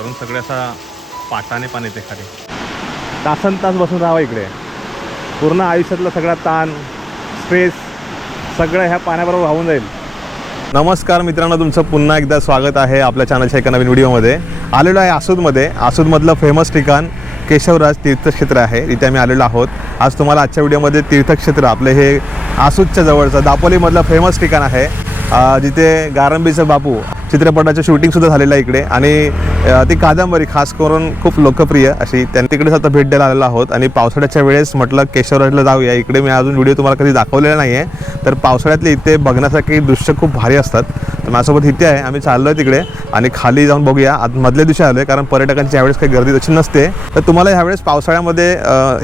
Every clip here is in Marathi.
वरून सगळे असा पाटाने पाणी येते खाली. तासन तास बसून राहावं इकडे. पूर्ण आयुष्यातला सगळा ताण स्ट्रेस सगळं ह्या पाण्याबरोबर वाहून जाईल. नमस्कार मित्रांनो, तुमचं पुन्हा एकदा स्वागत आहे आपल्या चॅनलच्या एका नवीन व्हिडिओमध्ये. आलेलो आहे आसूदमध्ये. आसूदमधलं फेमस ठिकाण केशवराज तीर्थक्षेत्र आहे, इथे आम्ही आलेलो आहोत. आज तुम्हाला आजच्या व्हिडिओमध्ये तीर्थक्षेत्र आपले हे आसूदच्या जवळचं दापोलीमधलं फेमस ठिकाण आहे, जिथे गारंबीचं बापू चित्रपटाचं शूटिंगसुद्धा झालेलं आहे इकडे. आणि ती कादंबरी खास करून खूप लोकप्रिय अशी, त्यांनी तिकडेच आता भेट द्यायला आलेलो आहोत. आणि पावसाळ्याच्या वेळेस म्हटलं केशवराजला जाऊया. इकडे मी अजून व्हिडिओ तुम्हाला कधी दाखवलेला नाही आहे, तर पावसाळ्यातले इथे बघण्यासारखी दृश्य खूप भारी असतात. तर माझ्यासोबत इथे आहे, आम्ही चाललो आहे तिकडे आणि खाली जाऊन बघूया. आज मधल्या दिवशी आलो आहे, कारण पर्यटकांची यावेळेस काही गर्दी तशी नसते. तर तुम्हाला ह्यावेळेस पावसाळ्यामध्ये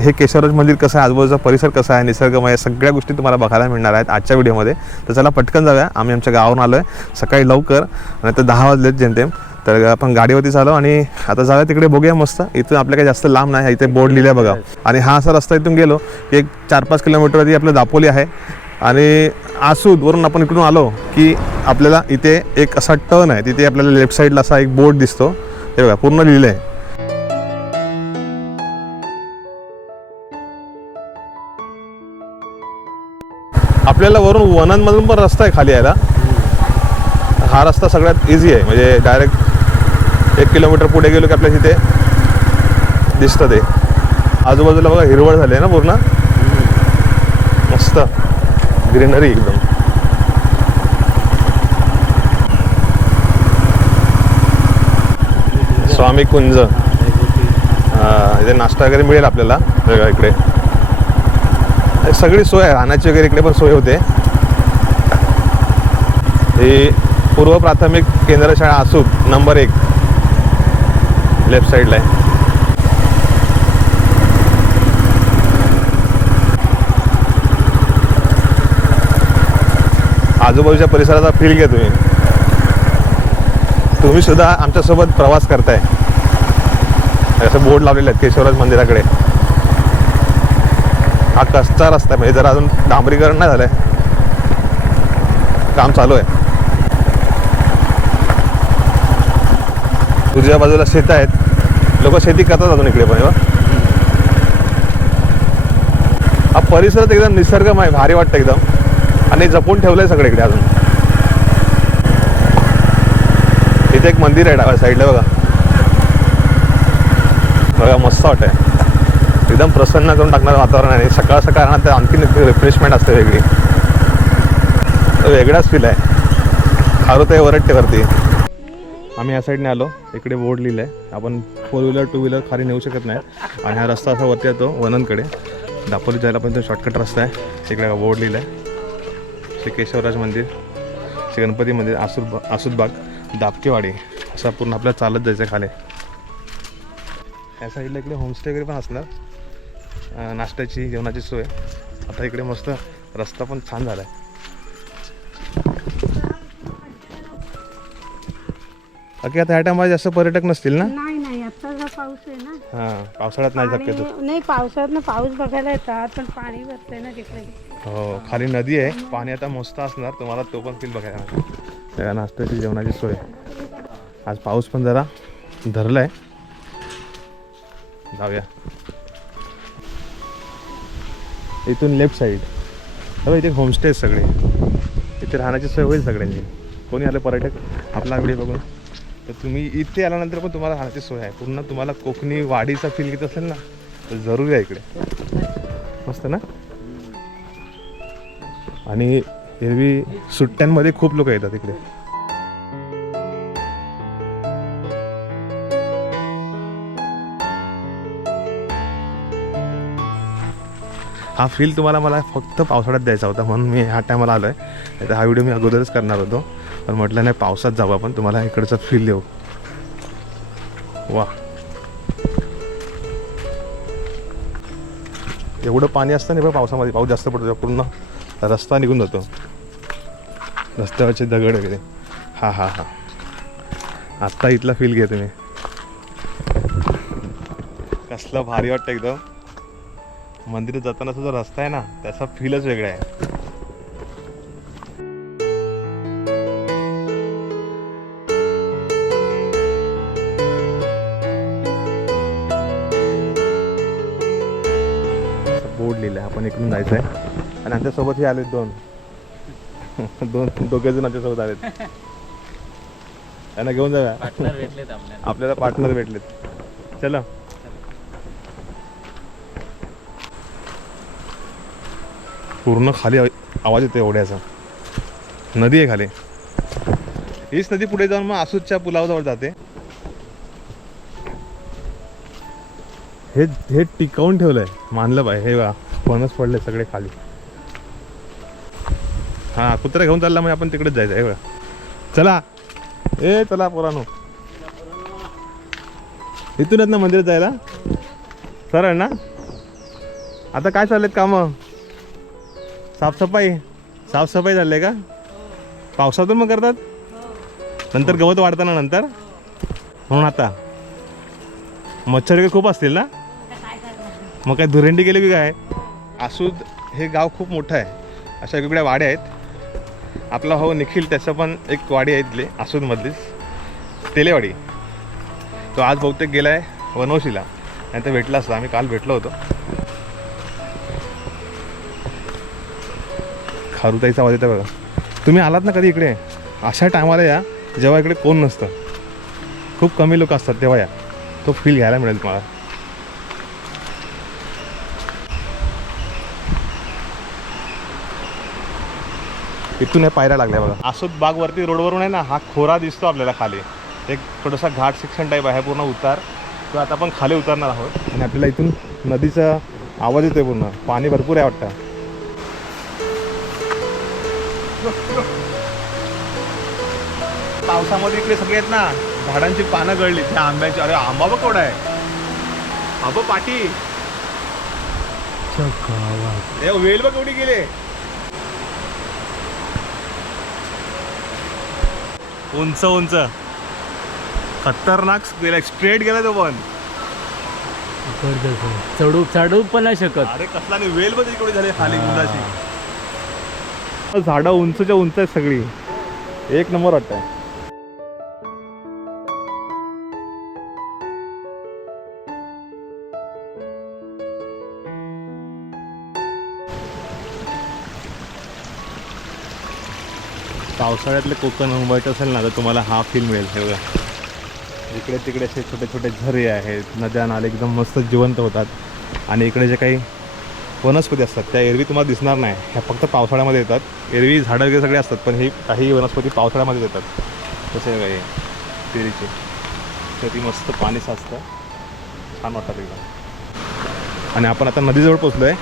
हे केशवराज मंदिर कसं आहे, आजूबाजूचा परिसर कसा आहे, निसर्गमय, सगळ्या गोष्टी तुम्हाला बघायला मिळणार आहेत आजच्या व्हिडिओमध्ये. तर चला पटकन जाऊया. आम्ही आमच्या गावावरून आलो आहे सकाळी लवकर, आणि आता 10 वाजलेत जेमतेम. तर आपण गाडीवरती चालू आणि आता जाऊया तिकडे, बघूया मस्त. इथून आपल्या काही जास्त लांब नाही, इथे बोर्ड लिहिलं बघा. आणि हा असा रस्ता इथून गेलो की एक 4-5 किलोमीटरवरती आपलं दापोली आहे. आणि आसूदवरून आपण इकडून आलो की आपल्याला इथे एक असा टर्न आहे, तिथे आपल्याला लेफ्ट साईडला असा एक बोर्ड दिसतो. हे बघा पूर्ण लिहिलं आहे. आपल्याला वरून वनांमधून पण रस्ता आहे खाली यायला. हा रस्ता सगळ्यात इझी आहे, म्हणजे डायरेक्ट 1 किलोमीटर पुढे गेलो की आपल्या तिथे दिसतं ते. आजूबाजूला बघा हिरवळ झाली आहे ना पूर्ण, मस्त ग्रीनरी एकदम. स्वामी कुंज, इथे नाश्ता वगैरे मिळेल आपल्याला. बघा इकडे सगळी सोय आहे, राहण्याची वगैरे इकडे पण सोय होते. ही पूर्व प्राथमिक केंद्र शाळा आसूद नंबर 1 लेफ्ट साईडला आहे. आजूबाजूच्या परिसराचा फील घ्या तुम्ही सुद्धा आमच्यासोबत प्रवास करताय. असं बोर्ड लावलेले आहेत केशवराज मंदिराकडे. हा कच्चा रस्ता आहे, म्हणजे जरा अजून डांबरीकरण नाही झालंय, काम चालू आहे. तुझ्या बाजूला शेत आहेत, लोक शेती करतात अजून इकडे पण. हा परिसरात एकदम निसर्गमय भारी वाटतं एकदम, आणि जपून ठेवलंय सगळं इकडे. अजून इथे एक मंदिर आहे डाव्या साईडला बघा. बघा मस्त वाटतंय, एकदम प्रसन्न करून टाकणारं वातावरण आहे. सकाळ सकाळ तर आणखीन रिफ्रेशमेंट असते वेगळी, वेगळाच फील आहे. खारू ते वरटते वरती. आम्ही या साईडने आलो, इकडे बोर्ड लिहिलं आहे. आपण 4 व्हीलर 2 व्हीलर खाली नेऊ शकत नाही. आणि हा रस्ता असा वरती येतो वनंदकडे. दापोली जायला पण तो शॉर्टकट रस्ता आहे. इकडे बोर्ड लिहिलं आहे, श्री केशवराज मंदिर, श्री गणपती मंदिर, आसूदबाग, दापकेवाडी, असा पूर्ण आपल्याला चालत जायचं आहे खाली. या साईडला इकडे होमस्टे वगैरे पण असणार, नाश्त्याची जेवणाची सोय. आता इकडे मस्त रस्ता पण छान झाला आहे. बाकी आता ह्या टायमाला जास्त पर्यटक नसतील ना? नाही, आता पाऊस आहे ना. हां, पावसाळ्यात नाही शक्यतो. नाही, पावसाळ्यात ना पाऊस बघायला येतात, पण पाणी भरतंय ना तिकडे. हो, खाली नदी आहे, पाणी आता मस्त असणार, तुम्हाला तो पण फील बघायला मिळेल. नाश्त्याची जेवणाची सोय. आज पाऊस पण जरा धरला आहे. जाऊया इथून लेफ्ट साईड. हो, इथे होमस्टे आहेत सगळे, इथे राहण्याची सोय होईल सगळ्यांची. कोणी आलं पर्यटक आपला व्हिडिओ बघून, तर तुम्ही इथे आल्यानंतर पण तुम्हाला राहण्याची सोय आहे. पूर्ण तुम्हाला कोकणी वाडीचा फील घेत असेल ना, तर जरूर या इकडे. मस्त ना. आणि एरवी सुट्ट्यांमध्ये खूप लोक येतात इकडे. हा फील तुम्हाला मला फक्त पावसाळ्यात द्यायचा होता, म्हणून मी ह्या टायमाला आलो आहे. नाही तर हा व्हिडिओ मी अगोदरच करणार होतो, पण म्हटलं नाही पावसात जाऊ आपण, तुम्हाला इकडचा फील देऊ. वा, एवढं पाणी असतं नाही बघ पावसामध्ये. पाऊस जास्त पडतो पूर्ण रस्ता निघून जातो, रस्त्यावरचे दगड वगैरे. हा हा हा, आत्ता इथला फील घे तुम्ही. कसलं भारी वाटतं एकदम. मंदिरात जातानाचा जो रस्ता आहे ना, त्याचा फीलच वेगळा आहे. आणि इकडून जायचं आहे. आणि आमच्यासोबत हे आले दोघे जण आमच्यासोबत आलेत. त्यांना घेऊन जाऊया. आपल्याला पार्टनर भेटलेत. चला. पूर्ण खाली आवाज येतो एवढ्याचा. नदी आहे खाली. हीच नदी पुढे जाऊन मग आसूदच्या पुलावर जाते. हे टिकवून ठेवलंय, मानलं पाहिजे. हे बघा फणस पडले सगळे खाली. हा कुत्रा घेऊन चालला म्हणजे आपण तिकडेच जायचं आहे. बघा चला. चला पोरानो. इथून आहेत ना मंदिरात जायला सरळ ना. आता काय चाललेत कामं? साफसफाई चालले का? पावसातून मग करतात नंतर गवत वाढताना नंतर. म्हणून आता मच्छर वगैरे खूप असतील ना. मग काय धुरेंडी केली की काय? आसूद हे गाव खूप मोठं आहे. अशा वेगवेगळ्या वाड्या आहेत. आपला भाऊ निखिल त्याचं पण एक वाडी आहे इथली आसूदमधलीच, तेलेवाडी. तो आज बहुतेक गेला आहे वनौशीला. आणि तो भेटला असता, आम्ही काल भेटलो होतो. खारुताईचा आवाज येतो बघा. तुम्ही आलात ना कधी इकडे अशा टायमाला या जेव्हा इकडे कोण नसतं, खूप कमी लोक असतात, तेव्हा या. तो फील घ्यायला मिळेल तुम्हाला. इथून हे पायऱ्या लागल्या बघा. आसूद बागवरती रोडवरून आहे ना, हा खोरा दिसतो आपल्याला खाली. एक थोडासा घाट सेक्शन टाईप आहे, पूर्ण उतार. तो आता आपण खाली उतरणार आहोत. आणि आपल्याला इथून नदीचा आवाज येतोय. पूर्ण पाणी भरपूर आहे वाटतं. पावसामध्ये इकडे सगळे आहेत ना, झाडांची पानं गळली. त्या आंब्याची. अरे आंबा बघ केवढा आहे. आंबा पाटी. वेल बघ केवढी गेले. उंच उंच खतरनाक गेला. स्ट्रेट गेला तो पण. चढू पण नाही शकत. अरे कसला नाही. वेल बघ केवढी झाली खाली गुलाची. झाडं उंचच्या उंच आहेत सगळी. एक नंबर वाटतंय. पावसाळ्यातले कोकण मुंबईत असेल ना तर तुम्हाला हा फील मिळेल. हे बघा इकडे तिकडे असे छोटे छोटे झरे आहेत, नद्या नाले एकदम मस्त जिवंत होतात. आणि इकडे जे काही वनस्पती असतात त्या एरवी तुम्हाला दिसणार नाही. ह्या फक्त पावसाळ्यामध्ये येतात. एरवी झाडं वगैरे सगळे असतात, पण ही काही वनस्पती पावसाळ्यामध्ये येतात. तसे बघा हे केळीचे. तर ती मस्त पाणी साचतं, छान वाटतं एकदम. आणि आपण आता नदीजवळ पोचलो आहे.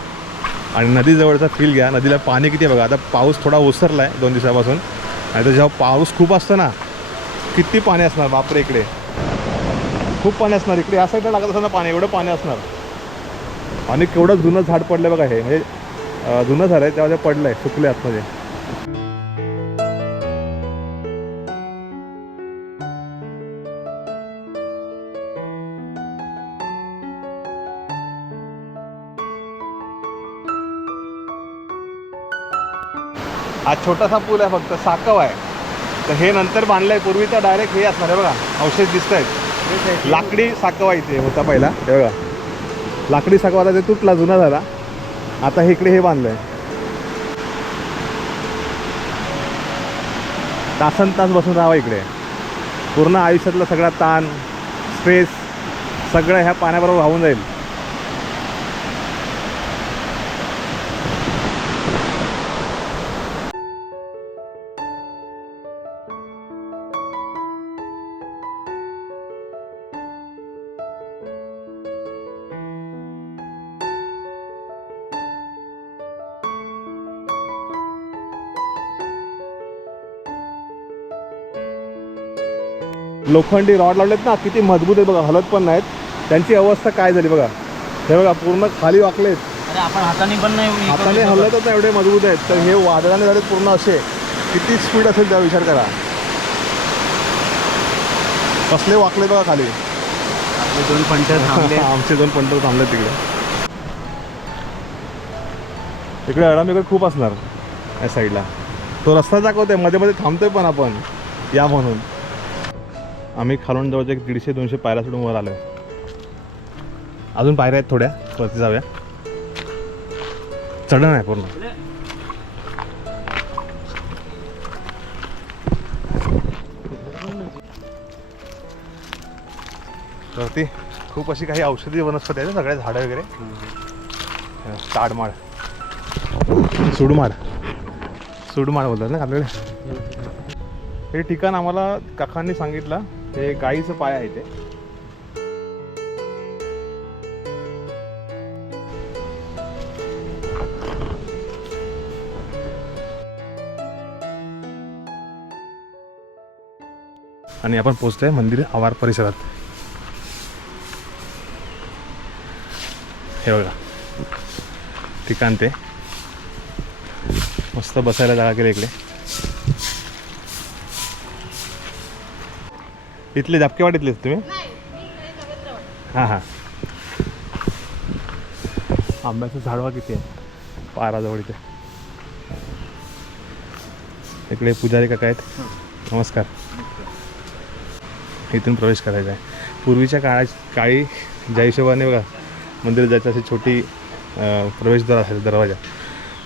आणि नदीजवळचा फील घ्या. नदीला पाणी किती आहे बघा. आता पाऊस थोडा ओसरला आहे 2 दिवसापासून. आणि तर जेव्हा पाऊस खूप असतो ना, किती पाणी असणार बापरे. इकडे खूप पाणी असणार. इकडे या साईडला लागत असताना पाणी, एवढं पाणी असणार. आणि केवढं जुनं झाड पडलं बघा. हे म्हणजे जुनं झालं आहे, तेव्हा ते पडलं आहे, सुकले आतमध्ये. हा छोटासा पूल आहे, फक्त साकव आहे. तर हे नंतर बांधलं आहे. पूर्वी तर डायरेक्ट हे असणार आहे बघा. अवशेष दिसत आहेत. लाकडी साकवा इथे होता पहिला. हे बघा लाकडी साकवा. आता ते तुटला, जुना झाला. आता इकडे हे बांधलं आहे. तासन तास बसून राहावं इकडे. पूर्ण आयुष्यातला सगळा ताण, स्ट्रेस सगळं ह्या पाण्याबरोबर वाहून जाईल. लोखंडी रॉड लावलेत ना, किती मजबूत आहेत बघा. हलत पण नाहीत. त्यांची अवस्था काय झाली बघा. हे बघा पूर्ण खाली वाकलेत. अरे आपण हाताने पण नाही, हाताने हलतच नाही, एवढे मजबूत आहेत. तर हे वादळाने झालेत पूर्ण असे. किती स्पीड असेल त्या विचार करा. कसले वाकले बघा खाली. आपले 2 पंटर थांबले. आमचे 2 पंटर थांबले तिकडे. इकडे अडामिकडे खूप असणार या साईडला. तो रस्ता दाखवतोय, मध्ये मध्ये थांबतोय पण आपण या म्हणून. आम्ही खालून जवळच्या 150-200 पायऱ्या सोडून वर आलो आहे. अजून पायऱ्या आहेत थोड्या, वरती जाऊया. चढण आहे पूर्ण. वरती खूप अशी काही औषधी वनस्पती आहेत सगळ्या झाडं वगैरे. ताडमाळ, सुडमाळ बोलतात ना आपल्याकडे. हे ठिकाण आम्हाला काकांनी सांगितलं, हे गाईचं पाय आहे ते. आणि आपण पोहोचतोय मंदिर आवार परिसरात. हे बघा ठिकाण ते. मस्त बसायला जागा केली इकडे. इथले जापकेवाड इथलेच तुम्ही? हां हां. आंब्याचं झाडवा किती आहे पाराजवळ इथे. इकडे पुजारी काका आहेत. नमस्कार. इथून प्रवेश करायचा आहे. पूर्वीच्या काळी ज्या हिशोबाने बघा मंदिर जायचं अशी छोटी प्रवेशद्वार असेल दरवाजा,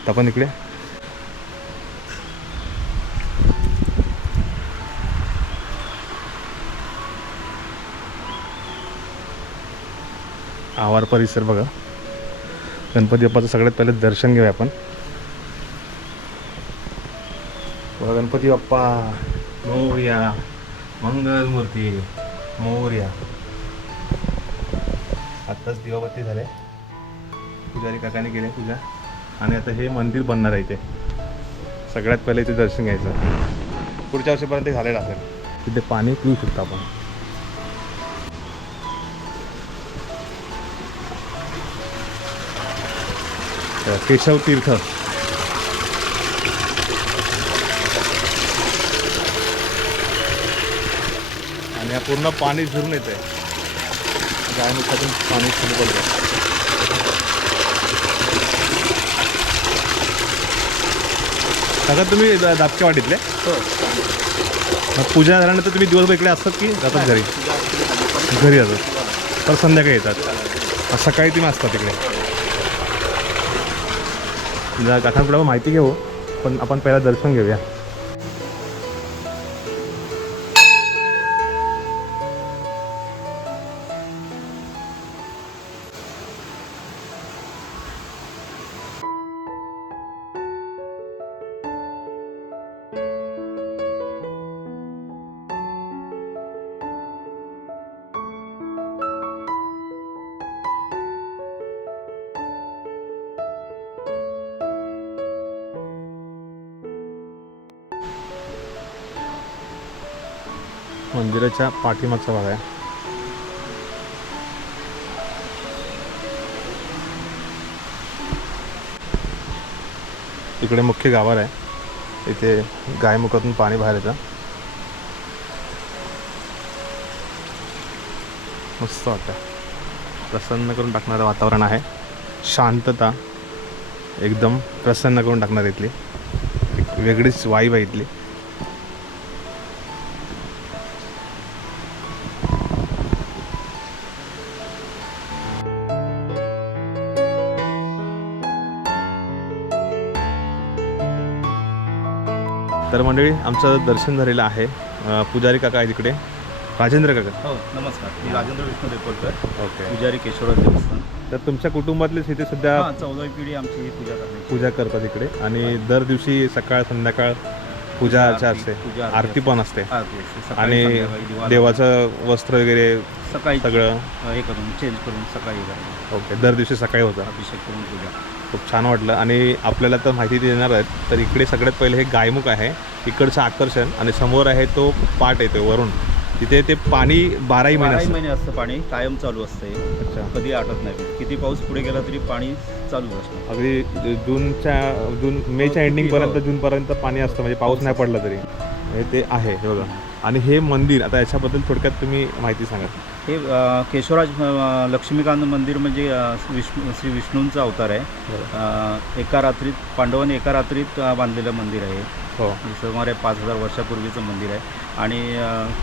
तर आपण इकडे आवार परिसर बघा. गणपती बाप्पाचं सगळ्यात पहिले दर्शन घेऊया आपण. बघा गणपती बाप्पा मोरया, मंगलमूर्ती मोरया. आत्ताच दिवाबत्ती झाले, पुजारी काकाने केले पूजा. आणि आता हे मंदिर बनणार आहे इथे. सगळ्यात पहिले इथे दर्शन घ्यायचं. पुढच्या वर्षीपर्यंत ते झालेलं असेल. तिथे पाणी पिऊ शकतो आपण. केशव तीर्थ. आणि या पूर्ण पाणी झिरून येत आहे. गायमुखातून पाणी सुरू पडतं. काका तुम्ही दापकेवाडीतले? पूजा झाल्यानंतर तुम्ही दिवसभर इकडे असतात की जातात घरी? घरी जातात तर संध्याकाळी येतात. सकाळी तुम्ही असतात इकडे. काकांकडे माहिती घेऊ, पण आपण पहिला दर्शन घेऊया. मंदिराच्या पाठीमागचा भाग आहे. इकडे मुख्य गाभार आहे. इथे गायमुखातून पाणी बाहेर येतं. मस्त वाटतं. प्रसन्न करून टाकणारं वातावरण आहे. शांतता एकदम प्रसन्न करून टाकणार इथली. एक वेगळीच वाईब आहे इथली. तर मंडळी आमचं दर्शन झालेलं आहे. पुजारी काका आहे तिकडे. राजेंद्र काका. हो नमस्कार. मी राजेंद्र विष्णू देवकर. ओके. पुजारी केशवराज देवस्थान. तर तुमच्या कुटुंबातलेच इथे सध्या 14वी पिढी आमची ही पूजा करते. पूजा करतात इकडे. आणि दर दिवशी सकाळ संध्याकाळ पूजा अर्चा असते. आरती पण असते. आणि देवाचं वस्त्र वगैरे सकाळी सगळं हे करून चेंज करून सकाळी ओके. दर दिवशी सकाळी होतं. अभिषेक करून पूजा. खूप छान वाटलं. आणि आपल्याला तर माहिती देणार आहेत. तर इकडे सगळ्यात पहिले हे गायमुख आहे, इकडचं आकर्षण. आणि समोर आहे तो पाट येतो वरून. तिथे ते पाणी 12 महिने असतं. पाणी कायम चालू असते. अच्छा. कधी आटत नाही. किती पाऊस पुढे गेला तरी पाणी चालूच असतं. अगदी मेच्या एंडिंगपर्यंत जूनपर्यंत पाणी असतं. म्हणजे पाऊस नाही पडला तरी हे ते आहे. हे बघा. आणि हे मंदिर आता याच्याबद्दल थोडक्यात तुम्ही माहिती सांगा. हे केशवराज लक्ष्मीकांत मंदिर म्हणजे श्री विष्णूंचा अवतार आहे. एका रात्रीत पांडवांनी एका रात्रीत बांधलेलं मंदिर आहे. हो. सुमारे 5000 वर्षापूर्वीचं मंदिर आहे. आणि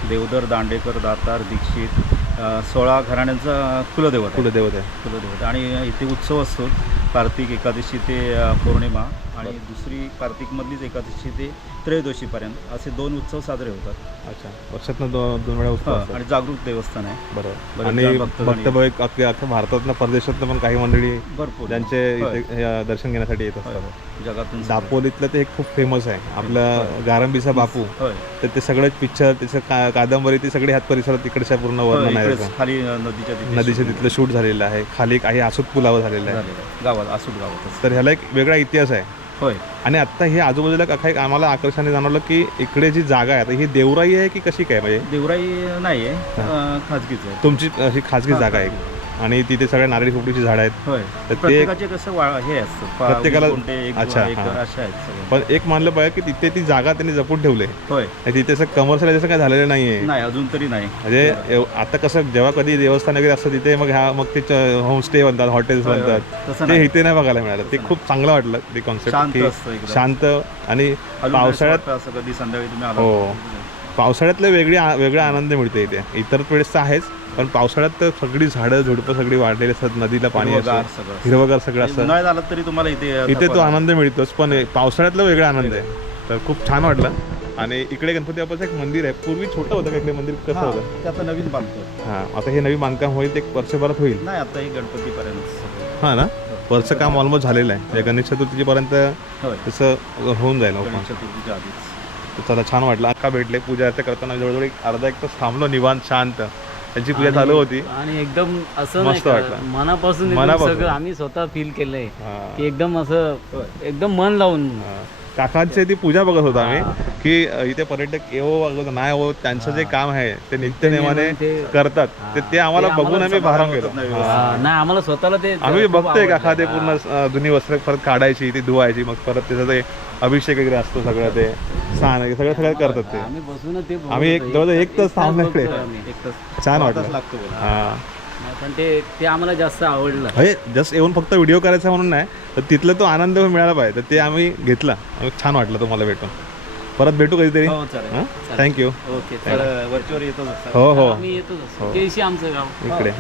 देवधर, दांडेकर, दातार, दीक्षित 16 घराण्यांचा कुलदैवत आहे. कुलदैवत आहे. कुलदैवत आणि इथे उत्सव असतो कार्तिक एकादशी ते पौर्णिमा आणि दुसरी कार्तिकमधलीच एकादशी ते त्रयोदशीपर्यंत असे 2 उत्सव साजरे होतात. अच्छा, वर्षातनं दोन वेळा उत्सव असतात. आणि जागरूक देवस्थान आहे. बरोबर. बरेच आणि भक्तगण भक्त अख्ख्या भारतातनं परदेशातनं पण काही मंडळी भरपूर ज्यांचे होय. इथे हे दर्शन घेण्यासाठी येत होय, असतात. होय. जगातून दापोलीतलं ते एक खूप फेमस आहे आपलं गारंबीचा बापू. होय. तर ते सगळेच पिक्चर त्याचं कादंबरी ती सगळी ह्यात परिसरात तिकडच्या पूर्ण वर्णन आहे इकडेच त्याचं. खाली नदीच्या तिथे नदीच्या shooting तिथलं शूट झालेलं आहे. खाली काही आसूत पुलावर झालेलं आहे. झालेलं आहे. गावात आसूट गावातच. तर ह्याला एक वेगळा इतिहास आहे. होय. आणि आत्ता हे आजूबाजूला काही आम्हाला आकर्षणाने जाणवलं की इकडे जी जागा आहे आता ही देवराई आहे की कशी काय, म्हणजे देवराई नाही आहे, खाजगीच आहे. तुमची अशी खाजगी जागा आहे आणि तिथे सगळ्या नारळी खोबरीची झाडं आहेत. होय. तर ते प्रत्येकाचे कसं हे असतं प्रत्येकाला- अच्छा अच्छा, हां. अशा आहेत सगळे. पण एक मानलं पाहिजे की तिथे ती जागा त्यांनी जपून ठेवले. होय. तिथे असं कमर्शियल जसं काय झालेलं नाही आहे. नाही अजून तरी नाही. म्हणजे आता कसं जेव्हा कधी देवस्थान वगैरे असतं तिथे मग ते होमस्टे बनतात, हॉटेल्स होय, होय. बनतात. तसं ते नाही. इथे नाही बघायला मिळालं. ते खूप चांगलं वाटलं ते कॉन्सेप्ट शांत की असतं एकदम. शांत आणि अजून पावसाळ्यात असं वाटतं असं कधी संध्याकाळी तुम्ही हो. आला पावसाळ्यातलं वेगळा आनंद मिळतो इथे. इतर वेळेस तर आहेच, पण पावसाळ्यात तर सगळी झाडं झुडपं सगळी वाढलेली असतात, नदीला पाणी हिरवंगार असतं, सगळं. हिरवगार सगळं असतं. उन्हाळ्यात आलात तरी तुम्हाला इथे तो आनंद मिळतोच, पण पावसाळ्यातला वेगळा आनंद आहे. तर खूप छान वाटलं. आणि इकडे गणपती बाप्पाचं एक मंदिर आहे. पूर्वी छोटं होतं का इकडे मंदिर, कसं होतं? ते आता नवीन बांधतो. हां, आता हे नवीन बांधकाम होईल, ते एक वर्षभरात होईल. नाही आता हे गणपतीपर्यंत. हां ना, वरचं काम ऑलमोस्ट झालेलं आहे. म्हणजे गणेश चतुर्थीपर्यंत होय. तसं होऊन जाईल. गणेश चतुर्थीच्या आधीच. तर चला, छान वाटलं. अक्का भेटले, पूजा अर्चा करताना जवळजवळ अर्धा एक तास थांबलो निवांत शांत. त्यांची पूजा चालू होती. आणि एकदम असं मस्त नाही का, वाटलं. मनापासून एकदम मनापासून. सगळं आम्ही स्वतः फील केलंय हां. की एकदम असं एकदम मन लावून. काकांची ती पूजा बघत होतो आम्ही की इथे पर्यटक येवो नाही हो, त्यांचं जे काम आहे ते नित्यनेमाने ते- करतात. ते आम्हाला ते बघून आम्ही भारावून गेलो. नाही आम्हाला स्वतःला ते आम्ही खूप बघतोय आवडलं. काका ते पूर्ण जुनी वस्त्र परत काढायची, ती धुवायची, मग परत त्याचं ते अभिषेक वगैरे असतो, सगळं ते सगळं करतात ते. आम्ही बसून ते बघत आम्ही होतो. जवळजवळ एक तास थांबलो इकडे. बघतोय आम्ही. एक तास छान तास वाटलं. लागतो बोला. हां, पण ते आम्हाला जास्त आवडलं. हे जस्ट येऊन फक्त व्हिडिओ करायचा म्हणून नाही, तर तिथला तो आनंद मिळाला पाहिजे. तर ते आम्ही घेतला. छान वाटलं तुम्हाला भेटून. परत भेटू कधीतरी. हो चालेल. थँक्यू. ओके तर वरचीवर येतोच असतात. हो हो, आम्ही येतोच असतो. केळशी आमचं गाव. इकडे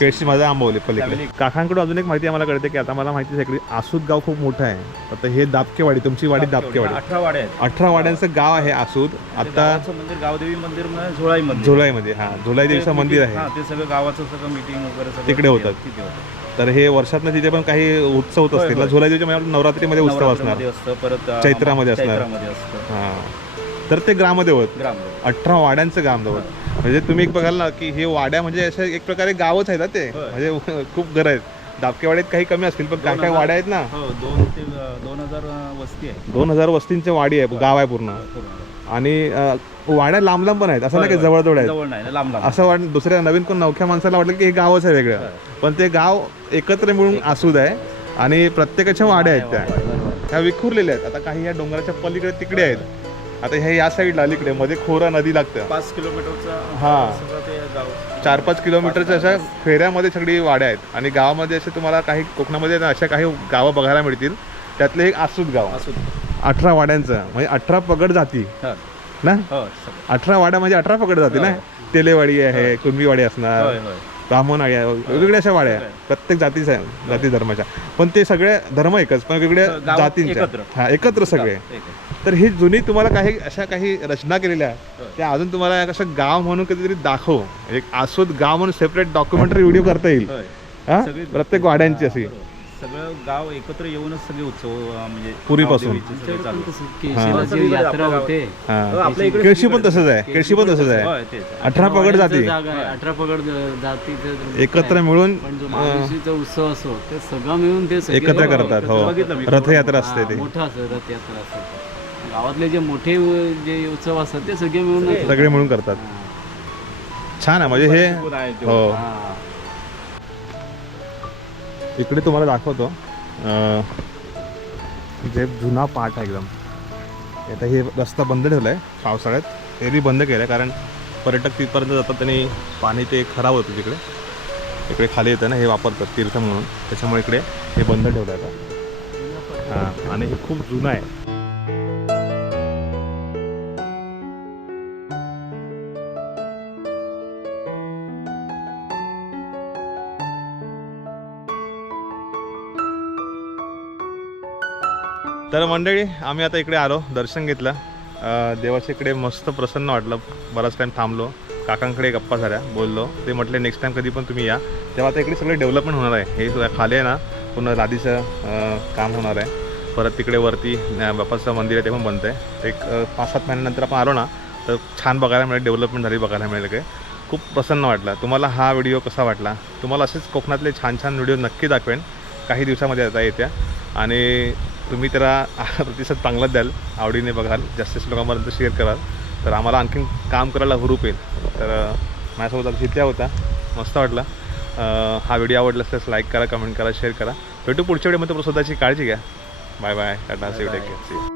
केळशी माझा आंबवली पलीकडे. काकांकडून अजून एक माहिती आम्हाला कळते की आता मला माहिती आहे की आसूद गाव खूप मोठं आहे. आता हे दापकेवाडी, तुमची वाडी दापकेवाडी, 18 वाड्या आहेत. 18 वाड्यांचं गाव आहे आसूद. आता गावाचं मंदिर गावदेवी मंदिर म्हणजे झोळाई मंदिर. झोलाईमध्ये, हां, झोलाई देवीचं मंदिर आहे. हां, ते सगळं गावाचं सगळं मीटिंग वगैरे सगळं तिकडे होतात. तिथे होतं. तर हे वर्षातनं तिथे पण काही उत्सव होत असतील. होय. झोलाई देवीच्या म्हणजे नवरात्रीमध्ये उत्सव असणार. नवरात्रीमध्ये असतं, परत चैत्रामध्ये असणार. चैत्रामध्ये असतं. हां, तर ते ग्रामदेवत ग्राम 18 वाड्यांचं ग्रामदेवत. म्हणजे तुम्ही एक बघाल ना की हे वाड्या म्हणजे अशा एक प्रकारे गावच आहेत ना ते. होय. म्हणजे खूप घरं आहेत. दापकेवाडीत काही कमी असतील, पण काय काय वाड्या आहेत ना. हो 2 ते 2000 वस्ती आहे. 2000 वस्तींचे वाडी आहे, गाव आहे पूर्ण. आणि वाड्या लांब लांब पण आहेत, असं नाही की जवळजवळ आहेत. जवळ नाही, लांब लांब. असं दुसऱ्या नवीन कोण नवख्या माणसाला वाटलं की हे गावच आहे वेगळं, पण ते गाव एकत्र मिळून आसूद आहे. आणि प्रत्येकाच्या वाड्या आहेत त्या विखुरलेल्या आहेत. आता काही या डोंगराच्या पलीकडे तिकडे आहेत. आता ह्या या साईडला अलीकडे मध्ये खोरा नदी लागतं. 5 किलोमीटरचा हां. सगळं ते गाव. 4-5 किलोमीटरच्या अशा फेऱ्यामध्ये सगळी वाड्या आहेत. आणि गावामध्ये असे तुम्हाला काही कोकणामध्ये अशा काही गावं बघायला मिळतील. त्यातले एक आसूद गाव, आसूद. 18 वाड्यांचं, म्हणजे 18 पगड जाती हां. ना. हो 18 वाड्या म्हणजे 18 पगड जाती ना. तेलेवाडी आहे, कुणबीवाडी असणार, होय होय. ब्राह्मण आहे, वेगवेगळ्या अशा वाड्या आहेत. प्रत्येक जातीच्या जाती धर्माच्या, पण ते सगळे धर्म एकच, पण वेगवेगळ्या गाव जातींच्या. एकत्र. हा, एकत्र सगळे. तर ही जुनी तुम्हाला काही रचना केलेल्या त्या अजून तुम्हाला कसं गाव म्हणून कधीतरी दाखव, एक आसूद गाव म्हणून सेपरेट डॉक्युमेंटरी व्हिडिओ करता येईल. होय. हा, सगळी- प्रत्येक वाड्यांची अशी सगळं गाव एकत्र येऊनच सगळे उत्सव म्हणजे पूर्वीपासून. गावदेवीचे सगळे चालू आहेत. केळशीला जी यात्रा होते. हा, आपल्या इकडे केळशी पण तसंच आहे. केळशी पण तसंच आहे. होय, तेच. 18 पगड जाती जागा आहे. 18 पगड जातीचं एकत्र मिळून पण जो महाविष्णूचा उत्सव असतो ते सगळं मिळून ते सगळे एकत्र लोकं करतात. एकत्र हो, बघितलं मी. रथयात्रा असते हा, ते. मोठा असं रथयात्रा असते. गावातले जे मोठे जे उत्सव असतात ते सगळे मिळून सगळे मिळून करतात. छान आहे म्हणजे हे. शिकून आहे ते. हो, हा. इकडे तुम्हाला दाखवतो जे जुना पाट आहे एकदम. आता हे रस्ता बंद ठेवला आहे पावसाळ्यात, एरवी बंद केलं आहे कारण पर्यटक तिथपर्यंत जातात आणि पाणी ते खराब होतं तिकडे. इकडे खाली येतं ना, हे वापरतात तीर्थ म्हणून, त्याच्यामुळे इकडे हे बंद ठेवलं आहे आता. हां, आणि हे खूप जुनं आहे. तर मंडळी आम्ही आता इकडे आलो, दर्शन घेतलं, देवाच्या इकडे मस्त प्रसन्न वाटलं. बराच टाईम थांबलो, काकांकडे गप्पा झाल्या, बोललो. ते म्हटले नेक्स्ट टाईम कधी पण तुम्ही या. तेव्हा आता इकडे सगळे डेव्हलपमेंट होणार आहे. हे खाली आहे ना पूर्ण लादीचं काम होणार आहे. परत तिकडे वरती बाप्पाचं मंदिर आहे ते पण बनतं आहे. एक 5-7 महिन्यानंतर आपण आलो ना तर छान बघायला मिळेल, डेव्हलपमेंट झाली बघायला मिळेल. काय खूप प्रसन्न वाटलं. तुम्हाला हा व्हिडिओ कसा वाटला? तुम्हाला असेच कोकणातले छान छान व्हिडिओ नक्की दाखवेन काही दिवसामध्ये आता येत्या. आणि तुम्ही त्याला प्रतिसाद चांगलाच द्याल, आवडीने बघाल, जास्तीत लोकांपर्यंत शेअर कराल तर आम्हाला आणखीन काम करायला हुरूप येईल. तर माझ्यासोबत आता शित्या होता, मस्त वाटला. हा व्हिडिओ आवडला असल्यास लाईक करा, कमेंट करा, शेअर करा. भेटू पुढच्या व्हिडिओमध्ये. स्वतःची काळजी घ्या. Bye bye. Tata. See you. Take care. See you.